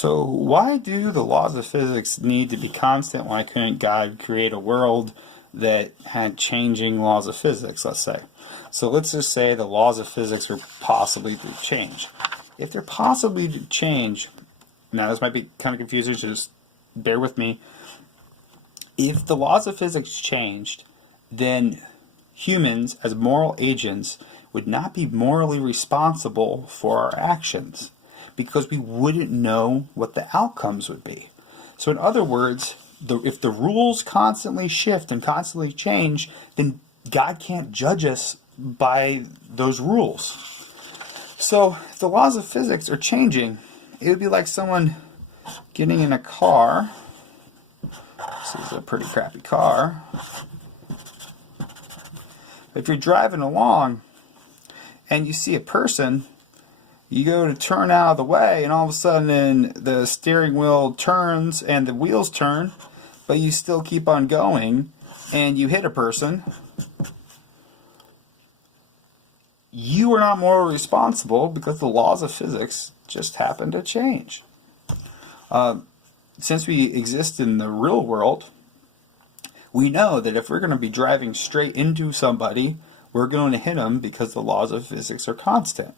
So why do the laws of physics need to be constant? Why couldn't God create a world that had changing laws of physics, let's say? So let's just say the laws of physics were possibly to change. If they're possibly to change, now this might be kind of confusing, so just bear with me. If the laws of physics changed, then humans as moral agents would not be morally responsible for our actions, because we wouldn't know what the outcomes would be. So in other words, if the rules constantly shift and constantly change, then God can't judge us by those rules. So if the laws of physics are changing, it would be like someone getting in a car. This is a pretty crappy car. If you're driving along and you see a person, you go to turn out of the way, and all of a sudden the steering wheel turns and the wheels turn, but you still keep on going, and you hit a person. You are not morally responsible because the laws of physics just happen to change. Since we exist in the real world, we know that if we're going to be driving straight into somebody, we're going to hit them because the laws of physics are constant.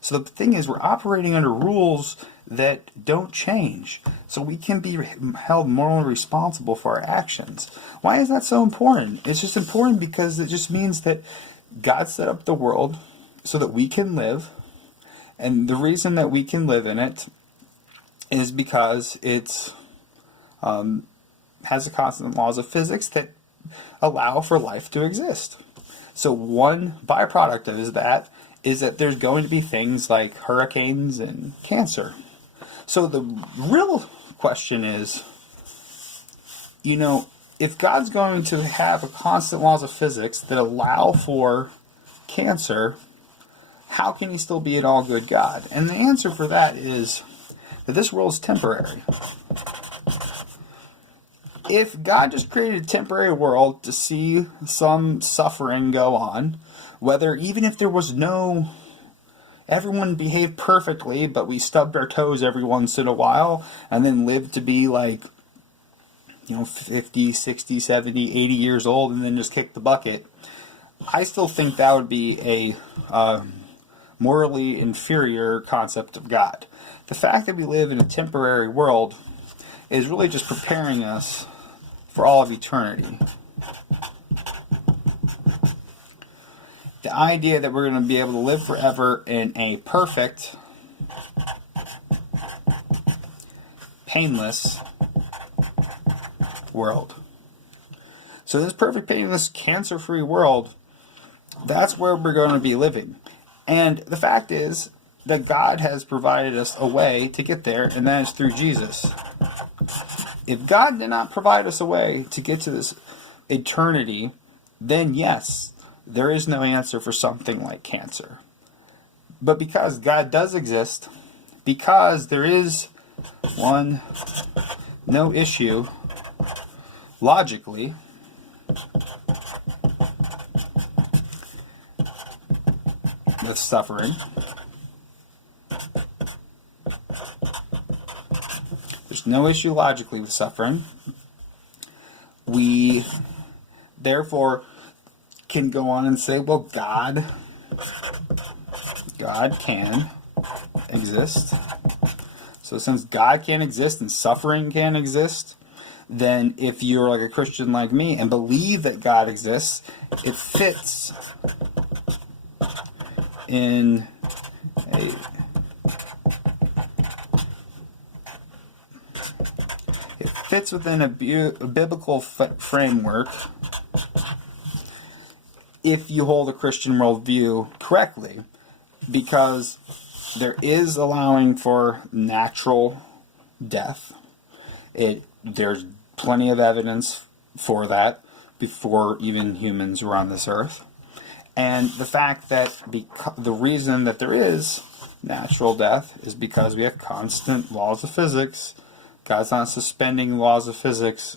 So the thing is, we're operating under rules that don't change. So we can be held morally responsible for our actions. Why is that so important? It's just important because it just means that God set up the world so that we can live. And the reason that we can live in it is because it's has the constant laws of physics that allow for life to exist. So one byproduct of that is that there's going to be things like hurricanes and cancer. So the real question is, if God's going to have a constant laws of physics that allow for cancer, how can he still be an all-good God? And the answer for that is that this world is temporary. If God just created a temporary world to see some suffering go on, even if there was everyone behaved perfectly, but we stubbed our toes every once in a while, and then lived to be 50, 60, 70, 80 years old, and then just kicked the bucket, I still think that would be a morally inferior concept of God. The fact that we live in a temporary world is really just preparing us for all of eternity. The idea that we're going to be able to live forever in a perfect, painless world. So this perfect, painless, cancer-free world, that's where we're going to be living. And the fact is that God has provided us a way to get there, and that is through Jesus. If God did not provide us a way to get to this eternity, then yes, there is no answer for something like cancer. But because God does exist, because there is no issue logically with suffering, there's no issue logically with suffering, we therefore can go on and say, well, God can exist. So since God can exist and suffering can exist, then if you're like a Christian like me and believe that God exists, it fits in within a biblical framework if you hold a Christian worldview correctly, because there is allowing for natural death. There's plenty of evidence for that before even humans were on this earth. And the fact that the reason that there is natural death is because we have constant laws of physics. God's not suspending laws of physics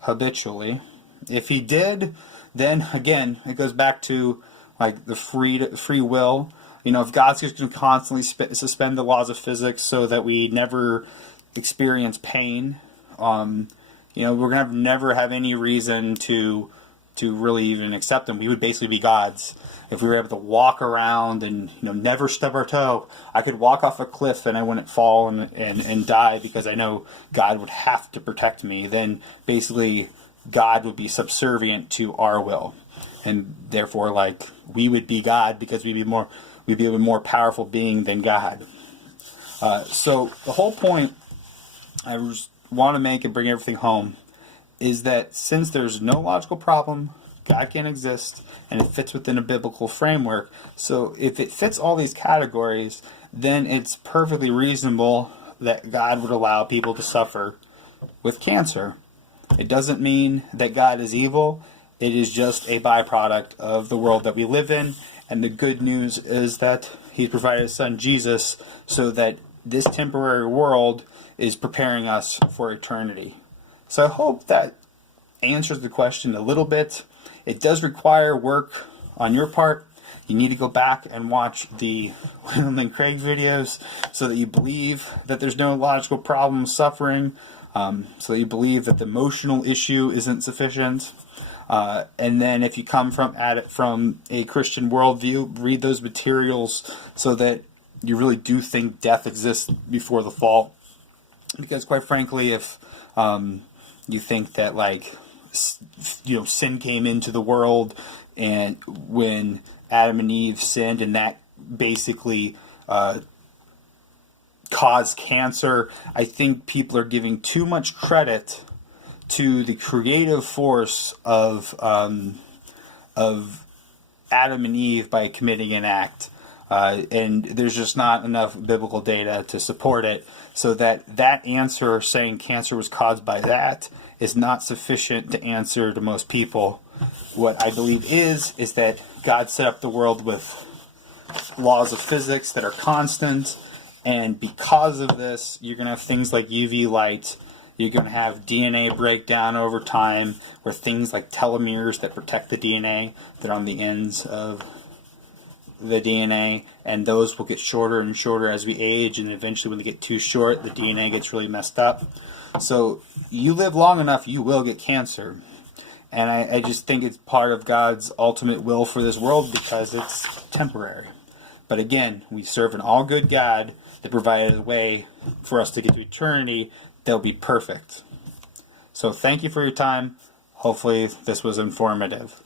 habitually. If he did, then again, it goes back to the free will If God's just going to constantly suspend the laws of physics so that we never experience pain, we're going to never have any reason to really even accept them. We would basically be gods if we were able to walk around and never stub our toe. I could walk off a cliff and I wouldn't fall and die because I know God would have to protect me. Then basically God would be subservient to our will, and therefore we would be God because we'd be a more powerful being than God. So the whole point I want to make and bring everything home is that since there's no logical problem, God can't exist, and it fits within a biblical framework. So if it fits all these categories, then it's perfectly reasonable that God would allow people to suffer with cancer. It doesn't mean that God is evil. It is just a byproduct of the world that we live in. And the good news is that He's provided His Son Jesus so that this temporary world is preparing us for eternity. So I hope that answers the question a little bit. It does require work on your part. You need to go back and watch the William and Craig videos so that you believe that there's no logical problem suffering, so that you believe that the emotional issue isn't sufficient. And then if you come at it from a Christian worldview, read those materials so that you really do think death exists before the fall. Because quite frankly, if you think that sin came into the world, and when Adam and Eve sinned, and that basically caused cancer, I think people are giving too much credit to the creative force of Adam and Eve by committing an act. And there's just not enough biblical data to support it, so that answer saying cancer was caused by that is not sufficient to answer to most people. What I believe is that God set up the world with laws of physics that are constant, and because of this, you're going to have things like UV light. You're going to have DNA breakdown over time, where things like telomeres that protect the DNA, that are on the ends of the DNA, and those will get shorter and shorter as we age, and eventually when they get too short, the DNA gets really messed up. So you live long enough, you will get cancer. And I just think it's part of God's ultimate will for this world because it's temporary. But again, we serve an all-good God that provided a way for us to get to eternity that'll be perfect. So thank you for your time. Hopefully this was informative.